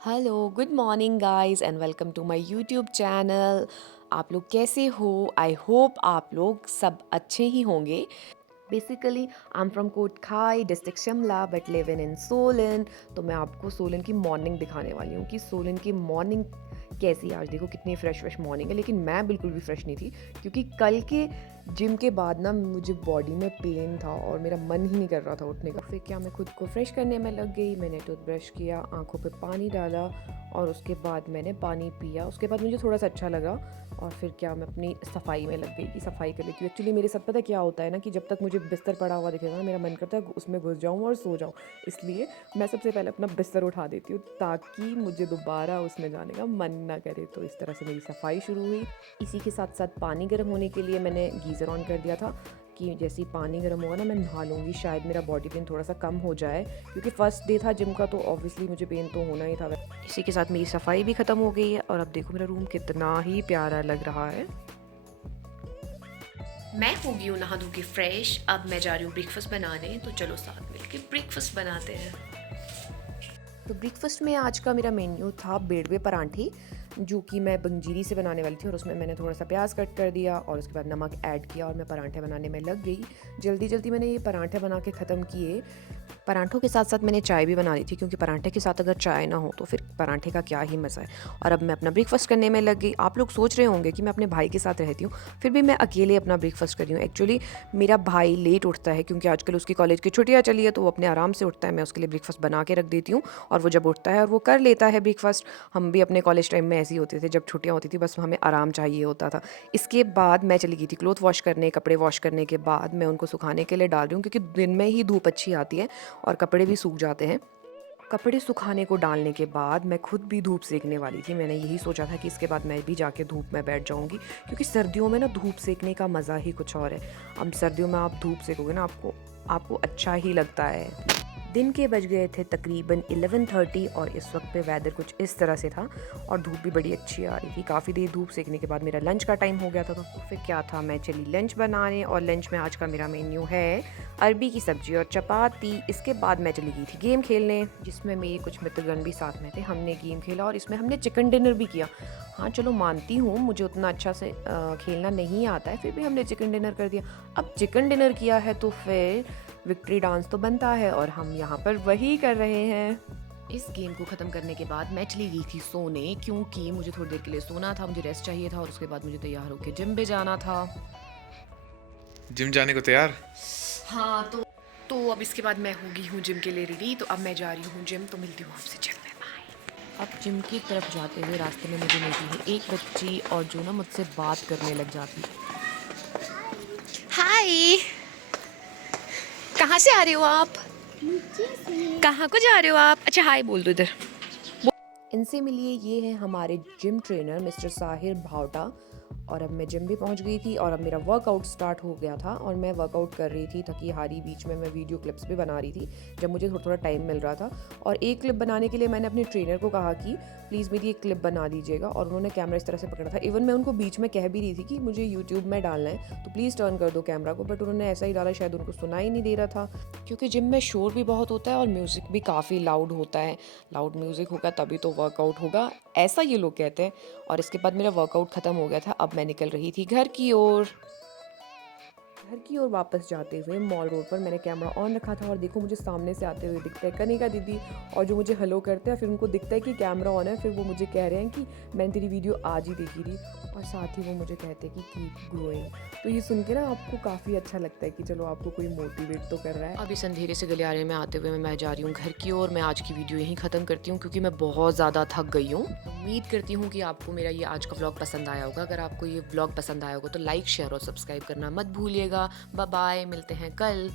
Hello, good morning guys and welcome to my YouTube channel. आप लोग कैसे हो? आई होप आप लोग सब अच्छे ही होंगे। Basically I am from Kotkhai district Shimla but live in Solan. तो मैं आपको सोलन की मॉर्निंग दिखाने वाली हूँ कि सोलन की मॉर्निंग कैसी है। आज देखो कितनी फ्रेश मॉर्निंग है, लेकिन मैं बिल्कुल भी फ्रेश नहीं थी क्योंकि कल के जिम के बाद ना मुझे बॉडी में पेन था और मेरा मन ही नहीं कर रहा था उठने का। फिर क्या मैं खुद को फ्रेश करने में लग गई। मैंने टूथब्रश किया, आंखों पे पानी डाला और उसके बाद मैंने पानी पिया। उसके बाद मुझे थोड़ा सा अच्छा लगा और फिर क्या मैं अपनी सफाई में लग गई कि सफाई कर लेती हूँ। एक्चुअली मेरे साथ पता क्या होता है ना कि जब तक मुझे बिस्तर पड़ा हुआ दिखेगा ना मेरा मन करता है उसमें घुस जाऊँ और सो जाऊँ। इसलिए मैं सबसे पहले अपना बिस्तर उठा देती हूँ ताकि मुझे दोबारा उसमें जाने का मन ना करे। तो इस तरह से मेरी सफाई शुरू हुई। इसी के साथ साथ पानी गर्म होने के लिए मैंने गीज़र ऑन कर दिया था कि जैसे ही पानी गर्म होगा ना मैं नहा लूँगी, शायद मेरा बॉडी पेन थोड़ा सा कम हो जाए क्योंकि फर्स्ट डे था जिम का तो ऑब्वियसली मुझे पेन तो होना ही था। इसी के साथ मेरी सफाई भी ख़त्म हो गई है और अब देखो मेरा रूम कितना ही प्यारा लग रहा है। मैं हो गई हूँ नहा धो के फ्रेश। अब मैं जा रही हूँ ब्रेकफास्ट बनाने, तो चलो साथ मिलके ब्रेकफास्ट बनाते हैं। तो ब्रेकफास्ट में आज का मेरा मेन्यू था बेड़वे परांठे, जो कि मैं पंजीरी से बनाने वाली थी और उसमें मैंने थोड़ा सा प्याज कट कर दिया और उसके बाद नमक ऐड किया और मैं परांठे बनाने में लग गई। जल्दी जल्दी मैंने ये परांठे बना के ख़त्म किए। परांठों के साथ साथ मैंने चाय भी बना ली थी क्योंकि परांठे के साथ अगर चाय ना हो तो फिर परांठे का क्या ही मज़ा है। और अब मैं अपना ब्रेकफास्ट करने में लग गई। आप लोग सोच रहे होंगे कि मैं अपने भाई के साथ रहती हूँ, फिर भी मैं अकेले अपना ब्रेकफास्ट कर रही हूँ। एक्चुअली मेरा भाई लेट उठता है क्योंकि आजकल उसकी कॉलेज की छुट्टियाँ चली है, तो वो अपने आराम से उठता है। मैं उसके लिए ब्रेकफास्ट बना के रख देती हूँ और वो जब उठता है और वो कर लेता है ब्रेकफास्ट। हम भी अपने कॉलेज टाइम में ऐसे ही होते थे, जब छुट्टियाँ होती थी बस हमें आराम चाहिए होता था। इसके बाद मैं चली गई थी क्लोथ वॉश करने। कपड़े वॉश करने के बाद मैं उनको सुखाने के लिए डाल रही हूँ क्योंकि दिन में ही धूप अच्छी आती है और कपड़े भी सूख जाते हैं। कपड़े सुखाने को डालने के बाद मैं खुद भी धूप सेकने वाली थी। मैंने यही सोचा था कि इसके बाद मैं भी जाके धूप में बैठ जाऊंगी क्योंकि सर्दियों में ना धूप सेकने का मज़ा ही कुछ और है। अब सर्दियों में आप धूप सेकोगे ना आपको अच्छा ही लगता है। दिन के बज गए थे तकरीबन 11:30 और इस वक्त पे वेदर कुछ इस तरह से था और धूप भी बड़ी अच्छी आ रही थी। काफ़ी देर धूप सेकने के बाद मेरा लंच का टाइम हो गया था, तो फिर क्या था, मैं चली लंच बनाने। और लंच में आज का मेरा मेन्यू है अरबी की सब्ज़ी और चपाती। इसके बाद मैं चली गई थी गेम खेलने, जिसमें मेरे कुछ मित्रगण भी साथ में थे। हमने गेम खेला और इसमें हमने चिकन डिनर भी किया। हाँ चलो मानती हूँ मुझे उतना अच्छा से खेलना नहीं आता है, फिर भी हमने चिकन डिनर कर दिया। अब चिकन डिनर किया है तो फिर विक्ट्री डांस तो बनता है और हम यहाँ पर वही कर रहे हैं। इस गेम को ख़त्म करने के बाद मैं चली गई थी सोने क्योंकि मुझे थोड़ी देर के लिए सोना था, मुझे रेस्ट चाहिए था और उसके बाद मुझे तैयार होकर जिम पे जाना था। जिम जाने को तैयार? हाँ तो अब इसके बाद मैं हो गई हूँ जिम के लिए रेडी। तो अब मैं जा रही हूँ जिम, तो मिलती हूँ आपसे जिम में। बाय। अब जिम की तरफ जाते हुए रास्ते में मुझे मिलती है एक बच्ची और जो ना मुझसे बात करने लग जाती है। हाय, कहाँ से आ रहे हो आप? कहाँ को जा रहे हो आप? अच्छा हाय बोल दो इधर। इनसे मिलिए, ये है हमारे जिम ट्रेनर मिस्टर साहिर भावटा। और अब मैं जिम भी पहुंच गई थी और अब मेरा वर्कआउट स्टार्ट हो गया था और मैं वर्कआउट कर रही थी थकी हारी। बीच में मैं वीडियो क्लिप्स भी बना रही थी जब मुझे थोड़ा थोड़ा टाइम मिल रहा था। और एक क्लिप बनाने के लिए मैंने अपने ट्रेनर को कहा कि प्लीज़ मेरी एक क्लिप बना दीजिएगा और उन्होंने कैमरा इस तरह से पकड़ा था। इवन मैं उनको बीच में कह भी रही थी कि मुझे यूट्यूब में डालना है तो प्लीज़ टर्न कर दो कैमरा को, बट उन्होंने ऐसा ही डाला, शायद उनको सुना ही नहीं दे रहा था क्योंकि जिम में शोर भी बहुत होता है और म्यूज़िक भी काफ़ी लाउड होता है। लाउड म्यूज़िक होगा तभी तो वर्कआउट होगा, ऐसा ये लोग कहते हैं। और इसके बाद मेरा वर्कआउट ख़त्म हो गया था। अब मैं निकल रही थी घर की ओर वापस जाते हुए मॉल रोड पर मैंने कैमरा ऑन रखा था और देखो मुझे सामने से आते हुए दिखता है कनिका दीदी, और जो मुझे हेलो करते हैं फिर उनको दिखता है कि कैमरा ऑन है, फिर वो मुझे कह रहे हैं कि मैंने तेरी वीडियो आज ही देखी थी और साथ ही वो मुझे कहते हैं कि कीप ग्रोइंग। तो ये सुन के ना आपको काफ़ी अच्छा लगता है कि चलो आपको कोई मोटिवेट तो कर रहा है। अभी अंधेरे से गलियारे में आते हुए मैं जा रही हूँ घर की ओर। मैं आज की वीडियो यहीं ख़त्म करती हूँ क्योंकि मैं बहुत ज़्यादा थक गई हूँ। उम्मीद करती हूँ कि आपको मेरा ये आज का व्लॉग पसंद आया होगा। अगर आपको ये व्लॉग पसंद आया होगा तो लाइक शेयर और सब्सक्राइब करना मत भूलिएगा। बाय बाय, मिलते हैं कल।